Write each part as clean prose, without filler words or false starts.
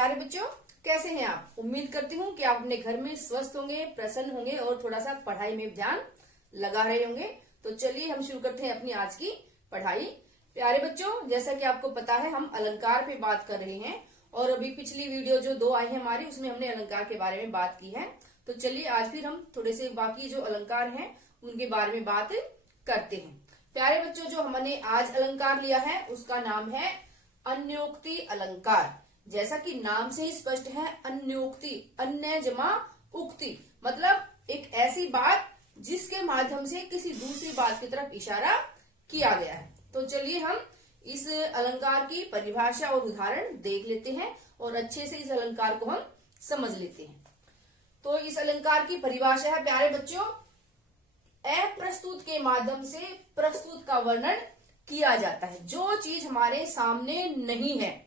प्यारे बच्चों, कैसे हैं आप। उम्मीद करती हूँ कि आप अपने घर में स्वस्थ होंगे, प्रसन्न होंगे और थोड़ा सा पढ़ाई में ध्यान लगा रहे होंगे। तो चलिए हम शुरू करते हैं अपनी आज की पढ़ाई। प्यारे बच्चों, जैसा कि आपको पता है हम अलंकार पे बात कर रहे हैं और अभी पिछली वीडियो जो 2 आई है हमारी, उसमें हमने अलंकार के बारे में बात की है। तो चलिए आज फिर हम थोड़े से बाकी जो अलंकार हैं उनके बारे में बात करते हैं। प्यारे बच्चों, जो हमने आज अलंकार लिया है उसका नाम है अन्योक्ति अलंकार। जैसा कि नाम से ही स्पष्ट है, अन्योक्ति, अन्य जमा उक्ति, मतलब एक ऐसी बात जिसके माध्यम से किसी दूसरी बात की तरफ इशारा किया गया है। तो चलिए हम इस अलंकार की परिभाषा और उदाहरण देख लेते हैं और अच्छे से इस अलंकार को हम समझ लेते हैं। तो इस अलंकार की परिभाषा है प्यारे बच्चों, अप्रस्तुत के माध्यम से प्रस्तुत का वर्णन किया जाता है। जो चीज हमारे सामने नहीं है,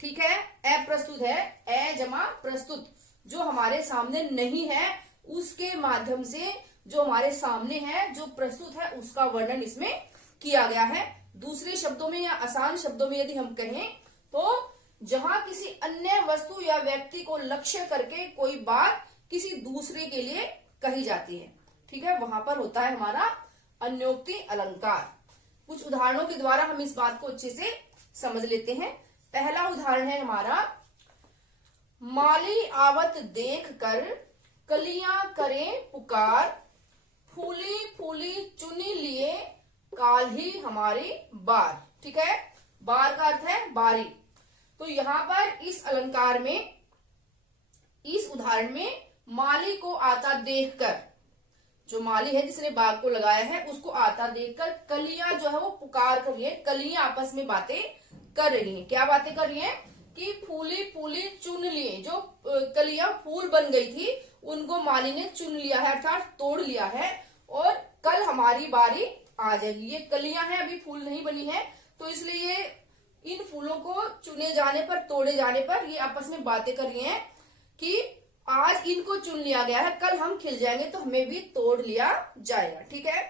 ठीक है, अप्रस्तुत है, अ जमा प्रस्तुत, जो हमारे सामने नहीं है उसके माध्यम से जो हमारे सामने है, जो प्रस्तुत है, उसका वर्णन इसमें किया गया है। दूसरे शब्दों में या आसान शब्दों में यदि हम कहें तो जहां किसी अन्य वस्तु या व्यक्ति को लक्ष्य करके कोई बात किसी दूसरे के लिए कही जाती है, ठीक है, वहां पर होता है हमारा अन्योक्ति अलंकार। कुछ उदाहरणों के द्वारा हम इस बात को अच्छे से समझ लेते हैं। पहला उदाहरण है हमारा, माली आवत देख कर कलियां करें पुकार, फूली फूली चुनी लिए काल ही हमारी बार। ठीक है, बार का अर्थ है बारी। तो यहाँ पर इस अलंकार में, इस उदाहरण में माली को आता देखकर, जो माली है जिसने बाग को लगाया है उसको आता देखकर कलियां जो है वो पुकार कर रही है, कलियां आपस में बातें कर रही हैं। क्या बातें कर रही हैं कि फूली फूली चुन लिए, जो कलियां फूल बन गई थी उनको माली ने चुन लिया है, अर्थात तोड़ लिया है, और कल हमारी बारी आ जाएगी। ये कलियां हैं, अभी फूल नहीं बनी है, तो इसलिए इन फूलों को चुने जाने पर, तोड़े जाने पर ये आपस में बातें कर रही हैं कि आज इनको चुन लिया गया है, कल हम खिल जाएंगे तो हमें भी तोड़ लिया जाएगा। ठीक है,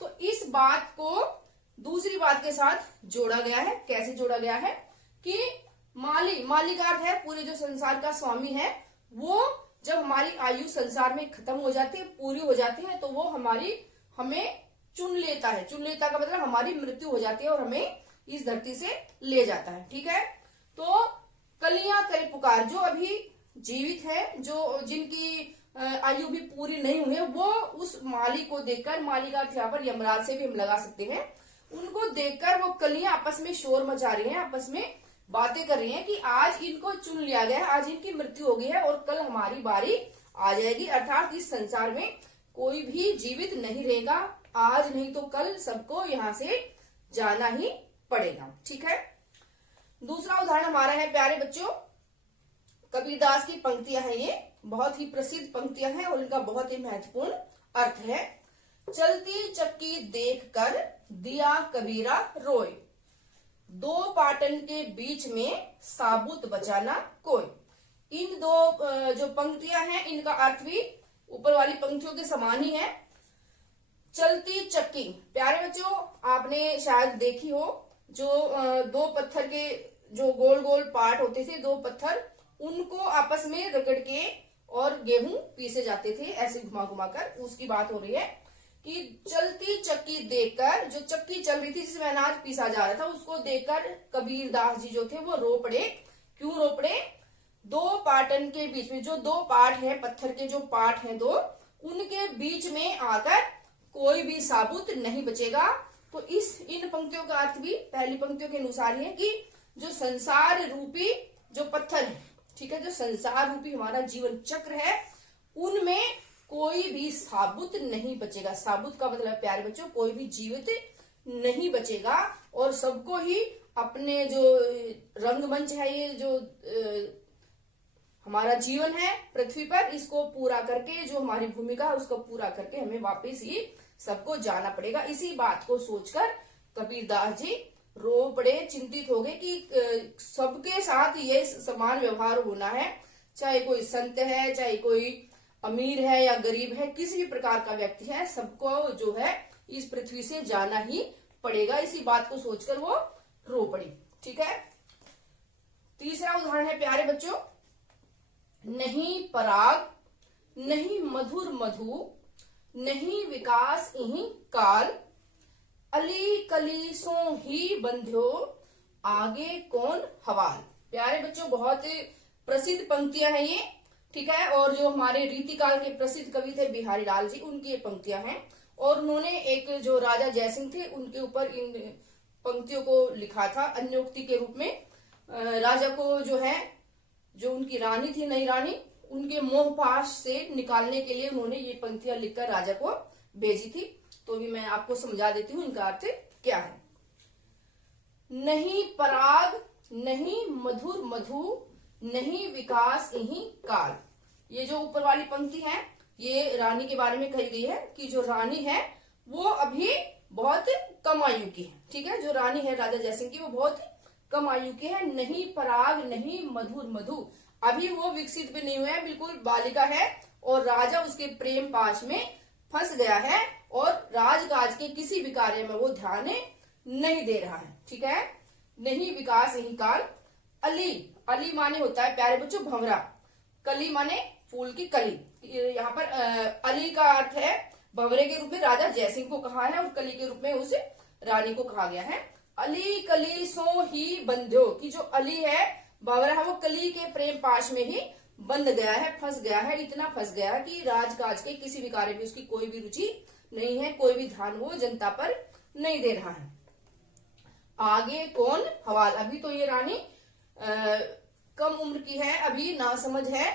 तो इस बात को दूसरी बात के साथ जोड़ा गया है। कैसे जोड़ा गया है कि माली, माली का अर्थ है पूरे जो संसार का स्वामी है, वो जब हमारी आयु संसार में खत्म हो जाती है, पूरी हो जाती है, तो वो हमें चुन लेता है। चुन लेता का मतलब हमारी मृत्यु हो जाती है और हमें इस धरती से ले जाता है। ठीक है, तो कलियां करे पुकार, जो अभी जीवित है, जो जिनकी आयु भी पूरी नहीं हुई है, वो उस माली को देखकर, माली का यहाँ पर यमराज से भी हम लगा सकते हैं, उनको देखकर वो कलियां आपस में शोर मचा रही हैं, आपस में बातें कर रही हैं कि आज इनको चुन लिया गया है, आज इनकी मृत्यु हो गई है और कल हमारी बारी आ जाएगी। अर्थात इस संसार में कोई भी जीवित नहीं रहेगा, आज नहीं तो कल सबको यहाँ से जाना ही पड़ेगा। ठीक है, दूसरा उदाहरण हमारा है प्यारे बच्चों, कबीरदास की पंक्तियां हैं, ये बहुत ही प्रसिद्ध पंक्तियां हैं और इनका बहुत ही महत्वपूर्ण अर्थ है। चलती चक्की देख कर दिया कबीरा रोए, दो पाटन के बीच में साबुत बचाना कोई। इन दो जो पंक्तियां हैं इनका अर्थ भी ऊपर वाली पंक्तियों के समान ही है। चलती चक्की, प्यारे बच्चों आपने शायद देखी हो, जो 2 पत्थर के जो गोल गोल पार्ट होते थे, 2 पत्थर, उनको आपस में रगड़ के और गेहूं पीसे जाते थे, ऐसे घुमा घुमा कर। उसकी बात हो रही है कि चलती चक्की देखकर, जो चक्की चल रही थी जिसमें अनाज पीसा जा रहा था, उसको देखकर कबीरदास जी जो थे वो रो पड़े। क्यों रो पड़े? 2 पाटन के बीच में, जो 2 पार्ट है, पत्थर के जो पार्ट हैं 2, उनके बीच में आकर कोई भी साबुत नहीं बचेगा। तो इन पंक्तियों का अर्थ भी पहली पंक्तियों के अनुसार है कि जो संसार रूपी जो पत्थर है, ठीक है, जो संसार रूपी हमारा जीवन चक्र है, उनमें कोई भी साबुत नहीं बचेगा। साबुत का मतलब प्यारे बच्चों कोई भी जीवित नहीं बचेगा और सबको ही अपने जो रंगमंच है, ये जो हमारा जीवन है पृथ्वी पर, इसको पूरा करके, जो हमारी भूमिका है उसको पूरा करके हमें वापस ही सबको जाना पड़ेगा। इसी बात को सोचकर कबीरदास जी रो पड़े, चिंतित हो गए कि सबके साथ ये समान व्यवहार होना है, चाहे कोई संत है, चाहे कोई अमीर है या गरीब है, किसी भी प्रकार का व्यक्ति है, सबको जो है इस पृथ्वी से जाना ही पड़ेगा। इसी बात को सोचकर वो रो पड़ी। ठीक है, तीसरा उदाहरण है प्यारे बच्चों, नहीं पराग, नहीं मधुर मधु, नहीं विकास इहीं काल, अली कली सो ही बंध्यो, आगे कौन हवाल। प्यारे बच्चों, बहुत प्रसिद्ध पंक्तियां हैं ये, ठीक है। और जो हमारे रीतिकाल के प्रसिद्ध कवि थे बिहारी लाल जी, उनकी ये पंक्तियां हैं। और उन्होंने एक जो राजा जयसिंह थे उनके ऊपर इन पंक्तियों को लिखा था अन्योक्ति के रूप में। राजा को जो है, जो उनकी रानी थी, नई रानी, उनके मोह पाश से निकालने के लिए उन्होंने ये पंक्तियां लिखकर राजा को भेजी थी। तो भी मैं आपको समझा देती हूँ इनका अर्थ क्या है। नहीं पराग, नहीं मधुर मधु, नहीं विकास इहीं काल। ये जो ऊपर वाली पंक्ति है ये रानी के बारे में कही गई है कि जो रानी है वो अभी बहुत कम आयु की है, ठीक है। जो रानी है राजा जयसिंह की वो बहुत कम आयु की है। नहीं पराग, नहीं मधुर मधु, अभी वो विकसित भी नहीं हुआ है, बिल्कुल बालिका है। और राजा उसके प्रेम पाश में फंस गया है और राजकाज के किसी भी कार्य में वो ध्यान नहीं दे रहा है, ठीक है। नहीं विकास यही काल। अली, अली माने होता है प्यारे बच्चों भंवरा, कली माने फूल की कली। यहाँ पर अली का अर्थ है भंवरे के रूप में राजा जयसिंह को कहा है और कली के रूप में उस रानी को कहा गया है। अली कली सो ही बंध्यो, की जो अली है भंवरा है वो कली के प्रेम पाश में ही बंध गया है, फंस गया है। इतना फंस गया है कि राजकाज के किसी भी कार्य में उसकी कोई भी रुचि नहीं है, कोई भी ध्यान वो जनता पर नहीं दे रहा है। आगे कौन हवाल। अभी तो ये रानी कम उम्र की है, अभी नासमझ है,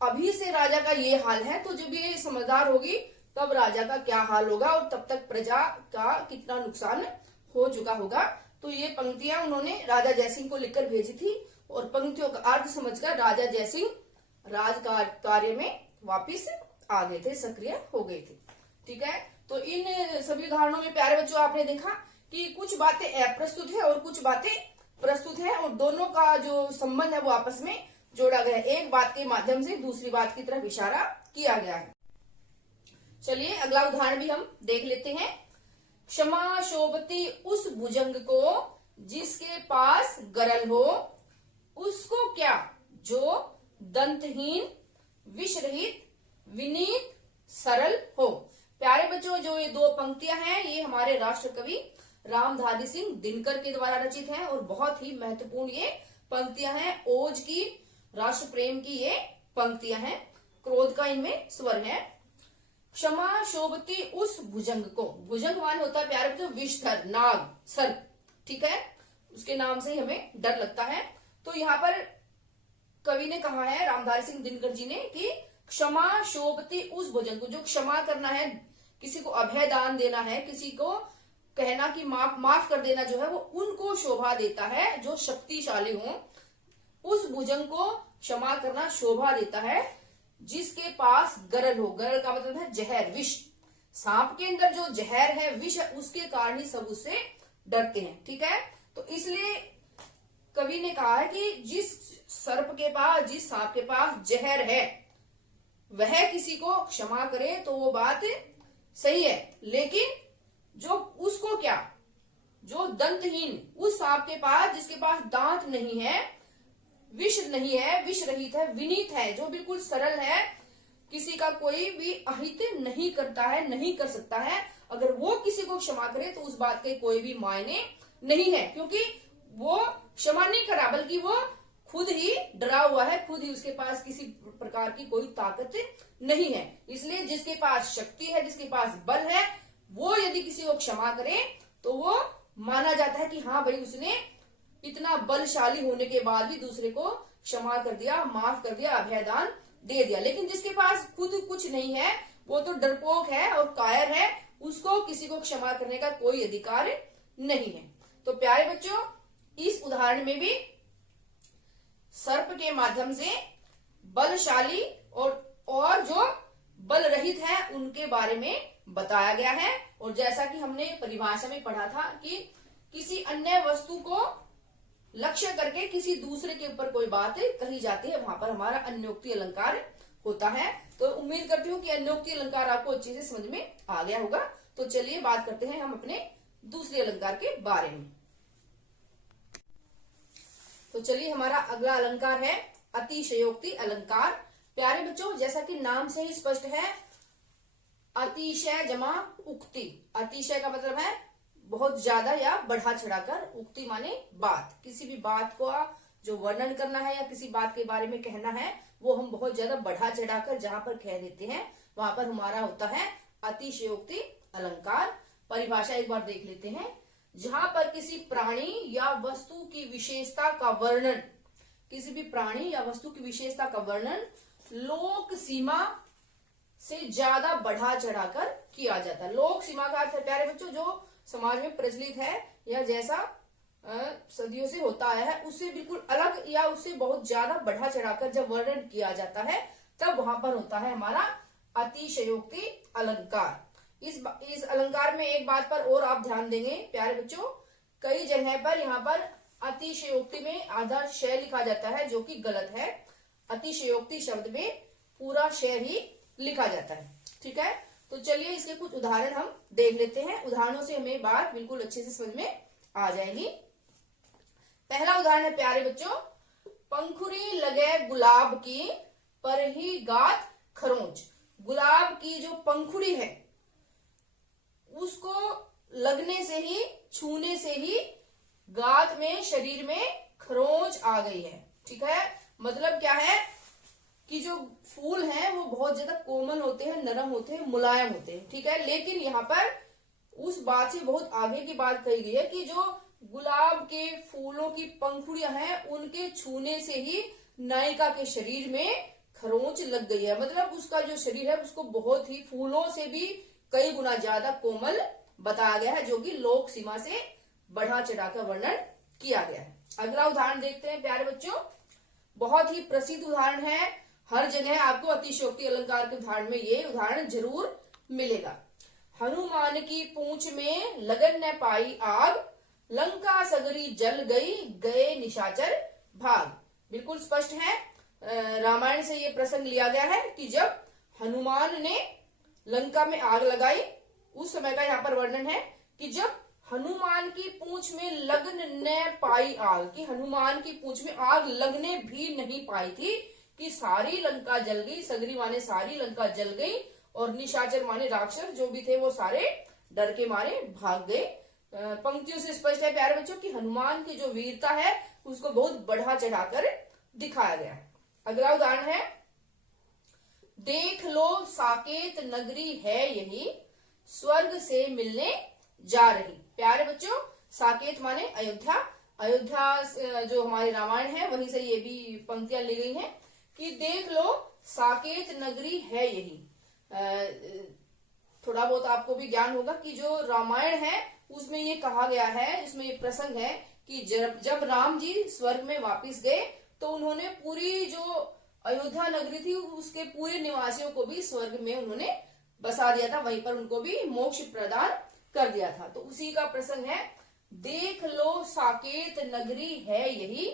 अभी से राजा का ये हाल है। तो जब ये समझदार होगी तब राजा का क्या हाल होगा और तब तक प्रजा का कितना नुकसान हो चुका होगा। तो ये पंक्तियां उन्होंने राजा जयसिंह को लिखकर भेजी थी और पंक्तियों का अर्थ समझकर राजा जयसिंह राज कार्य में वापिस आ गए थे, सक्रिय हो गए थे, ठीक है। तो इन सभी उदाहरणों में प्यारे बच्चों आपने देखा कि कुछ बातें अप्रस्तुत है और कुछ बातें प्रस्तुत है और दोनों का जो संबंध है वो आपस में जोड़ा गया है। एक बात के माध्यम से दूसरी बात की तरफ इशारा किया गया है। चलिए अगला उदाहरण भी हम देख लेते हैं। क्षमा शोभती उस भुजंग को जिसके पास गरल हो, उसको क्या जो दंतहीन, विषरहित, विनीत, सरल हो। प्यारे बच्चों, जो ये दो पंक्तियां हैं ये हमारे राष्ट्र कवि रामधारी सिंह दिनकर के द्वारा रचित हैं और बहुत ही महत्वपूर्ण ये पंक्तियां हैं। ओज की, राष्ट्र प्रेम की ये पंक्तियां हैं, क्रोध का इनमें स्वर है। क्षमा शोभती उस भुजंग को, भुजंग मान होता है प्यारे बच्चों विषधर, नाग, सर्प, ठीक है। उसके नाम से ही हमें डर लगता है। तो यहाँ पर कवि ने कहा है रामधारी सिंह दिनकर जी ने कि क्षमा शोभती उस भुजंग को, जो क्षमा करना है, किसी को अभय दान देना है, किसी को कहना कि माफ कर देना जो है वो उनको शोभा देता है जो शक्तिशाली हो। उस भुजंग को क्षमा करना शोभा देता है जिसके पास गरल हो। गरल का मतलब है जहर, विष। सांप के अंदर जो जहर है, विष है, उसके कारण ही सब उससे डरते हैं, ठीक है। तो इसलिए कवि ने कहा है कि जिस सर्प के पास, जिस सांप के पास जहर है वह किसी को क्षमा करे तो वो बात सही है, लेकिन जो उसको क्या, जो दंतहीन, उस सांप के पास जिसके पास दांत नहीं है, विष नहीं है, विष रहित है, विनीत है, जो बिल्कुल सरल है, किसी का कोई भी अहित नहीं करता है, नहीं कर सकता है, अगर वो किसी को क्षमा करे तो उस बात के कोई भी मायने नहीं है, क्योंकि वो क्षमा नहीं करा बल्कि वो खुद ही डरा हुआ है, खुद ही उसके पास किसी प्रकार की कोई ताकत नहीं है। इसलिए जिसके पास शक्ति है, जिसके पास बल है, वो यदि किसी को क्षमा करे तो वो माना जाता है कि हाँ भाई उसने इतना बलशाली होने के बाद भी दूसरे को क्षमा कर दिया, माफ कर दिया, अभयदान दे दिया। लेकिन जिसके पास खुद कुछ नहीं है, वो तो डरपोक है और कायर है, उसको किसी को क्षमा करने का कोई अधिकार नहीं है। तो प्यारे बच्चों, इस उदाहरण में भी सर्प के माध्यम से बलशाली और जो बल रहित है उनके बारे में बताया गया है। और जैसा कि हमने परिभाषा में पढ़ा था कि किसी अन्य वस्तु को लक्ष्य करके किसी दूसरे के ऊपर कोई बात कही जाती है, वहां पर हमारा अन्योक्ति अलंकार होता है। तो उम्मीद करती हूँ कि अन्योक्ति अलंकार आपको अच्छे से समझ में आ गया होगा। तो चलिए बात करते हैं हम अपने दूसरे अलंकार के बारे में। तो चलिए हमारा अगला अलंकार है अतिशयोक्ति अलंकार। प्यारे बच्चों, जैसा कि नाम से ही स्पष्ट है, अतिशय जमा उक्ति। अतिशय का मतलब है बहुत ज्यादा या बढ़ा चढ़ाकर, उक्ति माने बात। किसी भी बात को जो वर्णन करना है या किसी बात के बारे में कहना है, वो हम बहुत ज्यादा बढ़ा चढ़ाकर जहां पर कह देते हैं, वहां पर हमारा होता है अतिशयोक्ति अलंकार। परिभाषा एक बार देख लेते हैं। जहां पर किसी प्राणी या वस्तु की विशेषता का वर्णन, किसी भी प्राणी या वस्तु की विशेषता का वर्णन लोक सीमा से ज्यादा बढ़ा चढ़ाकर किया जाता है। लोक सीमा का अर्थ है प्यारे बच्चों, जो समाज में प्रचलित है या जैसा सदियों से होता आया है, उससे बिल्कुल अलग या उससे बहुत ज्यादा बढ़ा चढ़ाकर जब वर्णन किया जाता है, तब वहां पर होता है हमारा अतिशयोक्ति अलंकार। इस अलंकार में एक बात पर और आप ध्यान देंगे प्यारे बच्चों, कई जगह पर यहाँ पर अतिशयोक्ति में आधा शय लिखा जाता है, जो कि गलत है। अतिशयोक्ति शब्द में पूरा शय ही लिखा जाता है। ठीक है, तो चलिए इसके कुछ उदाहरण हम देख लेते हैं। उदाहरणों से हमें बात बिल्कुल अच्छे से समझ में आ जाएगी। पहला उदाहरण है प्यारे बच्चों, पंखुड़ी लगे गुलाब की पर ही गात खरोंच। गुलाब की जो पंखुड़ी है, उसको लगने से ही, छूने से ही गात में, शरीर में खरोंच आ गई है। ठीक है, मतलब क्या है कि जो फूल हैं वो बहुत ज्यादा कोमल होते हैं, नरम होते हैं, मुलायम होते हैं। ठीक है, लेकिन यहाँ पर उस बात से बहुत आगे की बात कही गई है कि जो गुलाब के फूलों की पंखुड़ियां हैं, उनके छूने से ही नायिका के शरीर में खरोंच लग गई है। मतलब उसका जो शरीर है उसको बहुत ही फूलों से भी कई गुना ज्यादा कोमल बताया गया है, जो कि लोक सीमा से बढ़ा चढ़ाकर वर्णन किया गया है। अगला उदाहरण देखते हैं प्यारे बच्चों, बहुत ही प्रसिद्ध उदाहरण है, हर जगह आपको अतिशयोक्ति अलंकार के उदाहरण में ये उदाहरण जरूर मिलेगा। हनुमान की पूंछ में लगन न पाई आग, लंका सगरी जल गई, गए निशाचर भाग। बिल्कुल स्पष्ट है, रामायण से ये प्रसंग लिया गया है कि जब हनुमान ने लंका में आग लगाई, उस समय का यहाँ पर वर्णन है कि जब हनुमान की पूंछ में लगन न पाई आग, कि हनुमान की पूंछ में आग लगने भी नहीं पाई थी, कि सारी लंका जल गई। सगरी माने सारी लंका जल गई, और निशाचर माने राक्षस जो भी थे वो सारे डर के मारे भाग गए। पंक्तियों से स्पष्ट है प्यारे बच्चों कि हनुमान की जो वीरता है उसको बहुत बढ़ा चढ़ाकर दिखाया गया है। अगला उदाहरण है, देख लो साकेत नगरी है यही, स्वर्ग से मिलने जा रही। प्यारे बच्चों, साकेत माने अयोध्या। अयोध्या जो हमारी रामायण है वहीं से ये भी पंक्तियां ली गई हैं कि देख लो साकेत नगरी है यही। थोड़ा बहुत आपको भी ज्ञान होगा कि जो रामायण है उसमें ये कहा गया है, इसमें ये प्रसंग है कि जब राम जी स्वर्ग में वापस गए तो उन्होंने पूरी जो अयोध्या नगरी थी उसके पूरे निवासियों को भी स्वर्ग में उन्होंने बसा दिया था, वहीं पर उनको भी मोक्ष प्रदान कर दिया था। तो उसी का प्रसंग है, देख लो साकेत नगरी है यही,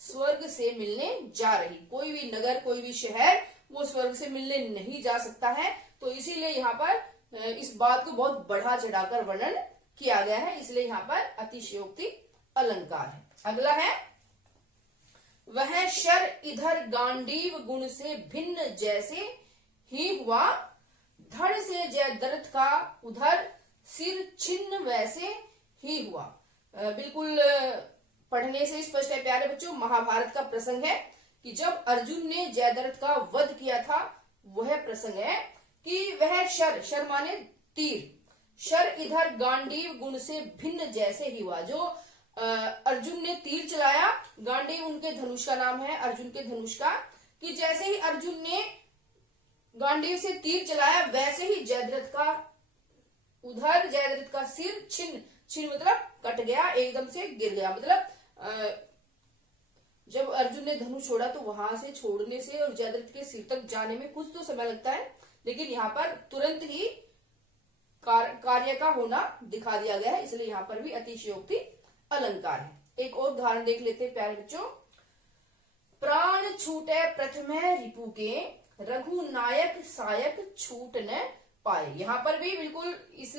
स्वर्ग से मिलने जा रही। कोई भी नगर, कोई भी शहर वो स्वर्ग से मिलने नहीं जा सकता है, तो इसीलिए यहाँ पर इस बात को बहुत बढ़ा चढ़ाकर वर्णन किया गया है, इसलिए यहाँ पर अतिशयोक्ति अलंकार है। अगला है, वह शर इधर गांडीव गुण से भिन्न जैसे ही हुआ, धड़ से जयद्रथ का उधर सिर छिन्न वैसे ही हुआ। बिल्कुल पढ़ने से स्पष्ट है प्यारे बच्चों, महाभारत का प्रसंग है कि जब अर्जुन ने जयद्रथ का वध किया था, वह प्रसंग है कि वह शर माने तीर, शर इधर गांडीव गुण से भिन्न जैसे ही हुआ। जो अर्जुन ने तीर चलाया, गांडीव उनके धनुष का नाम है, अर्जुन के धनुष का, कि जैसे ही अर्जुन ने गांडीव से तीर चलाया वैसे ही जयद्रथ का सिर छिन्न मतलब कट गया, एकदम से गिर गया। मतलब जब अर्जुन ने धनुष छोड़ा तो वहां से छोड़ने से और जयद्रथ के सिर तक जाने में कुछ तो समय लगता है, लेकिन यहाँ पर तुरंत ही कार्य का होना दिखा दिया गया है, इसलिए यहाँ पर भी अतिशयोक्ति अलंकार है। एक और उदाहरण देख लेते हैं प्यारे बच्चों, प्राण छूटे प्रथम रिपु के, रघु नायक सायक छूट न पाए। यहाँ पर भी बिल्कुल इस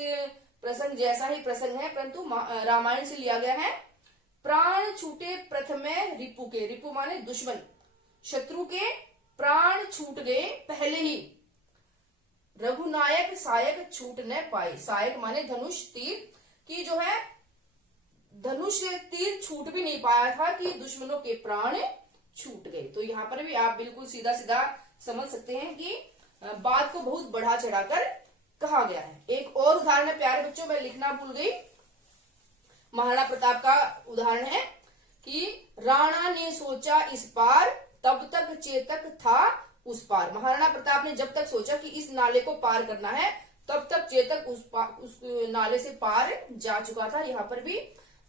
प्रसंग जैसा ही प्रसंग है, परंतु रामायण से लिया गया है। प्राण छूटे प्रथम रिपु के, रिपु माने दुश्मन, शत्रु के प्राण छूट गए पहले ही, रघुनायक सायक छूट न पाए। सायक माने धनुष तीर, की जो है धनुष तीर छूट भी नहीं पाया था कि दुश्मनों के प्राण छूट गए। तो यहाँ पर भी आप बिल्कुल सीधा सीधा समझ सकते हैं कि बात को बहुत बढ़ा चढ़ाकर कहा गया है। एक और उदाहरण है प्यारे बच्चों, मैं लिखना भूल गई, महाराणा प्रताप का उदाहरण है कि राणा ने सोचा इस पार, तब तक चेतक था उस पार। महाराणा प्रताप ने जब तक सोचा कि इस नाले को पार करना है, तब तक चेतक उस नाले से पार जा चुका था। यहाँ पर भी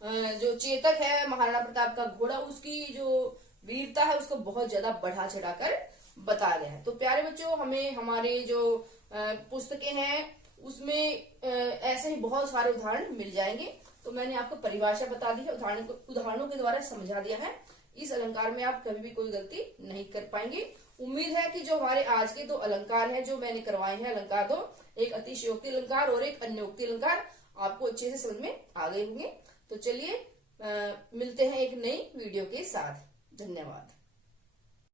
जो चेतक है महाराणा प्रताप का घोड़ा, उसकी जो वीरता है उसको बहुत ज्यादा बढ़ा चढ़ाकर बताया गया है। तो प्यारे बच्चों, हमें हमारे जो पुस्तकें हैं उसमें ऐसे ही बहुत सारे उदाहरण मिल जाएंगे। तो मैंने आपको परिभाषा बता दी है, उदाहरणों के द्वारा समझा दिया है। इस अलंकार में आप कभी भी कोई गलती नहीं कर पाएंगे। उम्मीद है कि जो हमारे आज के दो अलंकार हैं जो मैंने करवाए हैं, अलंकार दो, एक अतिशयोक्ति अलंकार और एक अन्योक्ति अलंकार, आपको अच्छे से समझ में आ गए होंगे। तो चलिए मिलते हैं एक नई वीडियो के साथ। धन्यवाद।